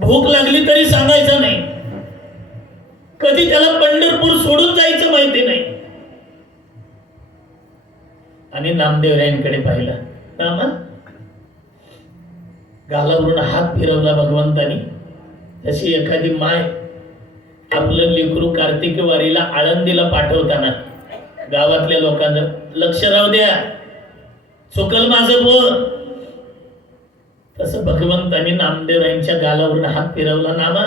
भूक लागली तरी सांगायचं नाही. कधी त्याला पंढरपूर सोडून जायचं माहिती नाही. आणि नामदेवरायांकडे पाहिलं. नामा गालावरून हात फिरवला भगवंतानी. जशी एखादी माय आपलं लेकरू कार्तिकी वारीला आळंदीला पाठवताना गावातल्या लोकांना लक्ष राहू द्या. चुकल माझं बोल तसं भगवंतांनी नामदेवरायांच्या गालावरून हात फिरवला नामा.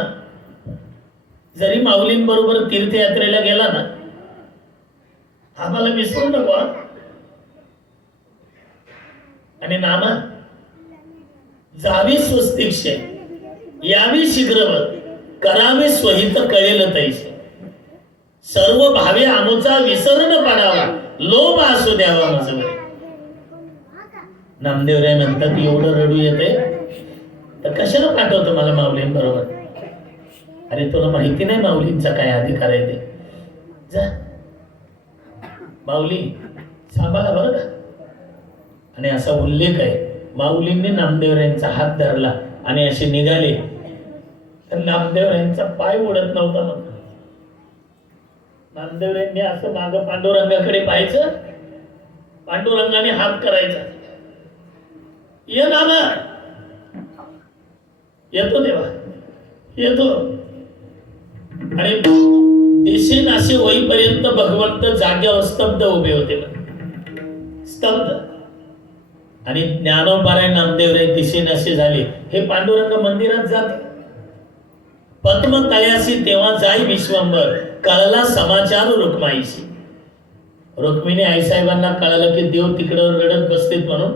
जरी माऊलींबरोबर तीर्थयात्रेला गेला ना आम्हाला विसरू नको आणि नामा जावी स्वस्तिक्षे यावी शीघ्रवत करावे स्वहित कळेल तैसे. सर्व भावे आमचा विसरण पडावा. लोभ असू द्यावा माझं नामदेव राय म्हणतात एवढं रडू येते तर कशाला पाठवतो मला माऊलीं बरोबर? अरे तुला माहिती नाही माऊलींचा काय अधिकार आहे ते? जा. माऊली सांभाळा बरं का? आणि असा उल्लेख आहे माऊलींनी नामदेवरायांचा हात धरला आणि असे निघाले. तर नामदेवरायांचा पाय उडत नव्हता म्हणून नामदेवरायांनी असं मागं पांडुरंगाकडे पाहायचं. पांडुरंगाने हात करायचा. ये नाना. येतो देवा. येतो. आणि दिशेन नाशी होईपर्यंत भगवंत जाग्यावर स्तब्ध उभे होते. स्तब्ध. आणि ज्ञानोबाराय नामदेवराय दिशेन असे झाले. हे पांडुरंग मंदिरात जाते. पद्म तयासी तेव्हा जाई विश्वंभर. कळला समाचार रुक्माईशी रुक्मिणी आईसाहेबांना कळालं की देव तिकडं रडत बसतेत म्हणून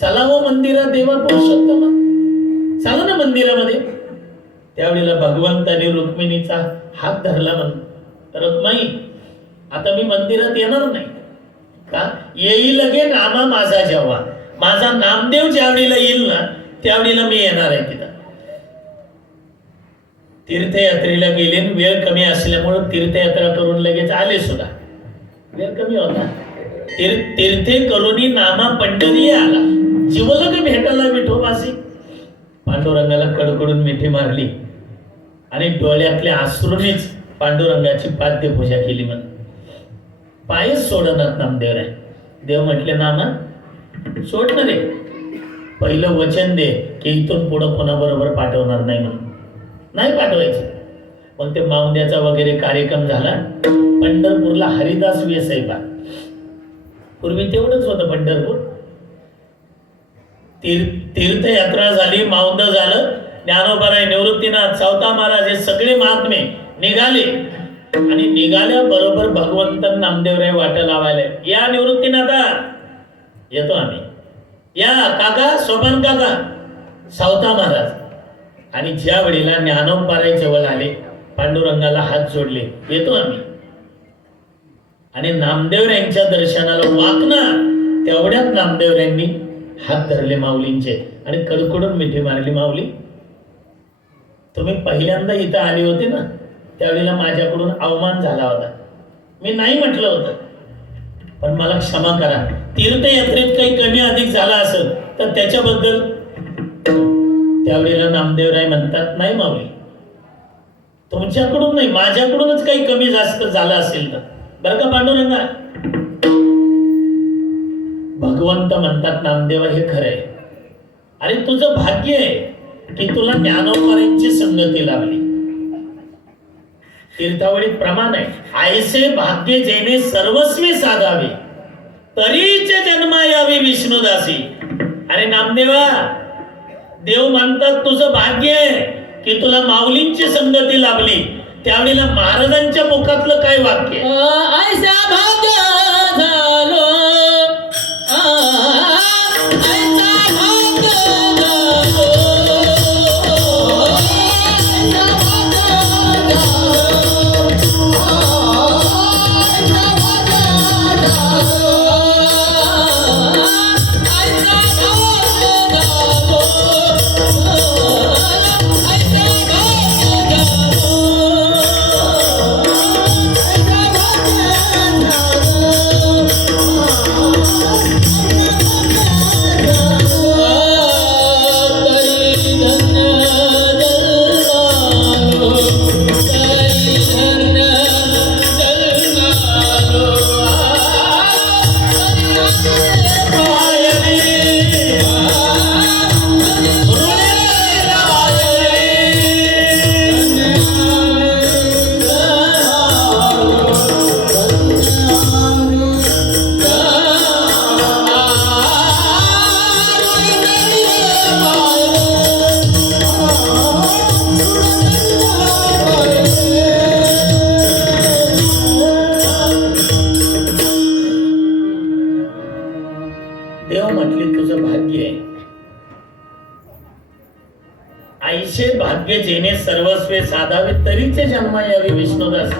चला हो मंदिरात देवा पुरुषोत्तम चला ना मंदिरामध्ये. त्यावेळेला भगवंताने रुक्मिणीचा हात धरला म्हणून रुक्माई आता मी मंदिरात येणार नाही. का? येईल गे नामा माझा जेव्हा. माझा नामदेव ज्यावेळेला येईल ना त्यावेळेला मी येणार आहे तिथं. तीर्थयात्रेला गेले वेळ कमी असल्यामुळं तीर्थयात्रा करून लगेच आले सुद्धा. वेळ कमी होता. तीर तीर्थे करुणी नामा पंढरी आला. जीवलग भेटायला विठोबासी पांडुरंगाला कडकडून मिठी मारली. आणि डोळ्यातल्या आसरूनेच पांडुरंगाची पाद्यपूजा केली म्हण. पायच सोडणार नामदेवराय देव म्हटले नामा सोडणार रे. पहिलं वचन दे की इथून पुढं कोणाबरोबर पाठवणार नाही म्हणून नाही पाठवायचं. मग ते मावद्याचा वगैरे कार्यक्रम झाला. पंढरपूरला हरिदास वेसाईबा पूर्वी तेवढंच होतं पंढरपूर. तीर तीर्थयात्रा झाली मावंद झालं. ज्ञानोबाराय निवृत्तीनाथ सावता महाराज हे सगळे महात्मे निघाले. आणि निघाल्या बरोबर भगवंत नामदेवराय वाट लावायला. या निवृत्तीनाथा येतो आम्ही. या काका सोपान काका सावता महाराज. आणि ज्या वेळेला ज्ञानोबाराय जवळ आले पांडुरंगाला हात जोडले येतो आम्ही. आणि नामदेव यांच्या दर्शनाला वाकना तेवढ्यात नामदेवरायांनी हात धरले माऊलींचे आणि कडकडून मिठी मारली माऊली. तुम्ही पहिल्यांदा इथं आले होते ना त्यावेळेला माझ्याकडून अवमान झाला होता. मी नाही म्हटलं होतं. पण मला क्षमा करा. तीर्थयात्रेत काही कमी अधिक झाला असेल तर त्याच्याबद्दल त्यावेळेला नामदेवराय म्हणतात नाही मावळे तुमच्याकडून नाही माझ्याकडूनच काही कमी जास्त झालं असेल तर. बरं का पांडुरंगा? भगवंत म्हणतात नामदेव हे खरंय अरे तुझं भाग्य आहे की तुला ज्ञानोपऱ्यांची संगती लाभली. तीर्थावळीत प्रमाण आहे. आयसे भाग्य जेने सर्वस्वी साधावे तरीचे जन्मा यावी विष्णुदासी. अरे नामदेवा देव मानतात तुझं भाग्य आहे की तुला माऊलींची संगती लाभली. त्यावेळेला महाराजांच्या मुखातलं काय वाक्य ऐसा भाग्य झालो. ऐशे भाग्य जेणे सर्वस्वे साधावे तरीचे जन्म यावे विष्णुदास.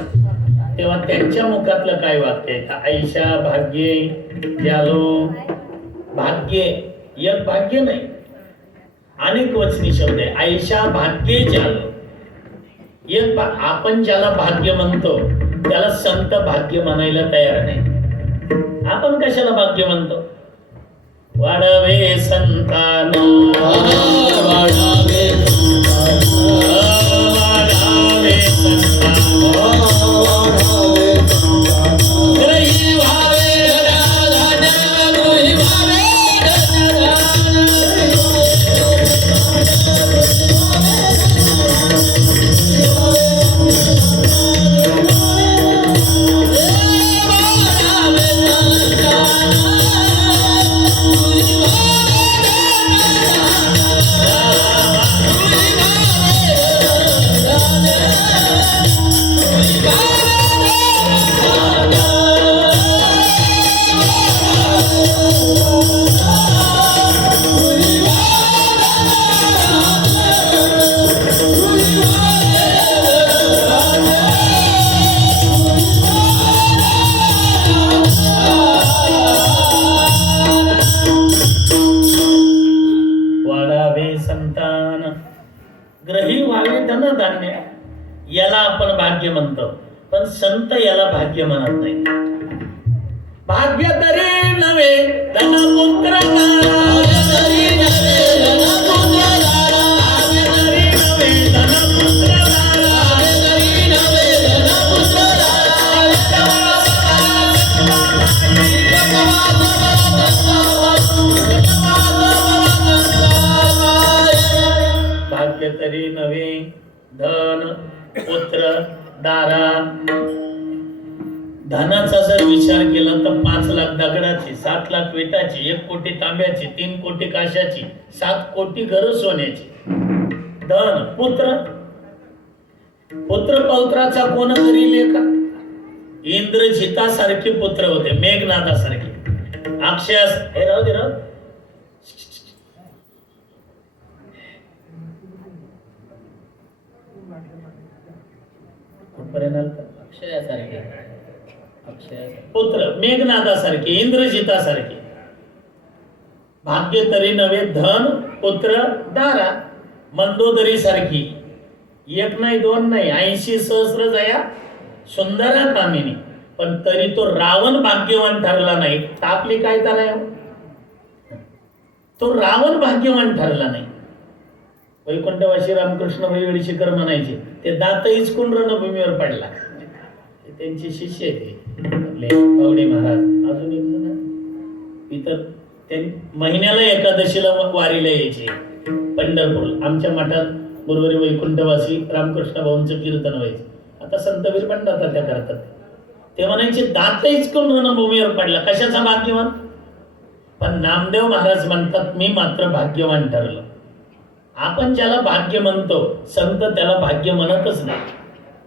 तेव्हा त्यांच्या मुखातलं काय वाक्य आहे? ऐशा भाग्ये ज्यालो भाग्ये एक भाग्य नाही. अनेक वचनी शब्द आहे. आईशा भाग्ये ज्यालो एक आपण ज्याला भाग्य म्हणतो त्याला संत भाग्य म्हणायला तयार नाही. आपण कशाला भाग्य म्हणतो? वाढवे संतान. अन्नधान्य याला आपण भाग्य म्हणतो. पण संत याला भाग्य म्हणत नाही. भाग्य तरी नव्हे भाग्य तरी नव्हे धन पुत्र दारा. धनाचा जर विचार केला तर पाच लाख दगडाची सात लाख विटाची एक कोटी तांब्याची तीन कोटी काशाची सात कोटी घर सोन्याची. धन पुत्र. पुत्र पौत्राचा कोण तरी लेखा इंद्रजितासारखे पुत्र होते मेघनाथासारखे अक्षय हे राहू दे राहू दे. कुठपर्यंत आलता? अक्षयासारखे. पुत्र मेघनाथासारखे इंद्रजितासारखे. भाग्य तरी नव्हे धन पुत्र दारा. मंदोदरी सारखी एक नाही दोन नाही ऐंशी सहस्र जया सुंदरा कामिनी. पण तरी तो रावण भाग्यवान ठरला नाही. तापली काय तर हो? तो रावण भाग्यवान ठरला नाही. वैकुंठवाशी रामकृष्ण शिखर म्हणायचे. ते दात हिचकून रणभूमीवर पडला. त्यांचे शिष्य ते. आपले पावडे महाराज. अजून एक जण? इतर महिन्याला एकादशीला मग वारीला यायचे. पंढरपूर. आमच्या मठात गुरुवारी वैकुंठवासी रामकृष्ण भाऊंचं कीर्तन व्हायचं. आता संतवीर पंडित त्या करतात. ते म्हणायचे दात हिचकून रणभूमीवर पडला. कशाचा भाग्यवान? पण नामदेव महाराज म्हणतात मी मात्र भाग्यवान ठरलो. आपण ज्याला भाग्य म्हणतो संत त्याला भाग्य म्हणतच नाही.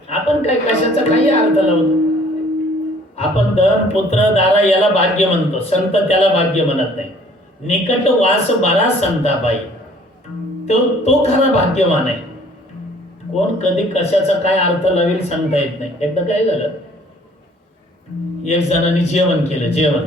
आपण काय कशाचा काही अर्थ लावतो? आपण धन पुत्र दारा याला भाग्य म्हणतो संत त्याला भाग्य म्हणत नाही. निकट वास बरा संताबाई तो तो खरा भाग्यवान आहे. कोण कधी कशाचा काय अर्थ लावेल सांगता येत नाही. एकदा काय झालं? एक जणांनी जेवण केलं जेवण.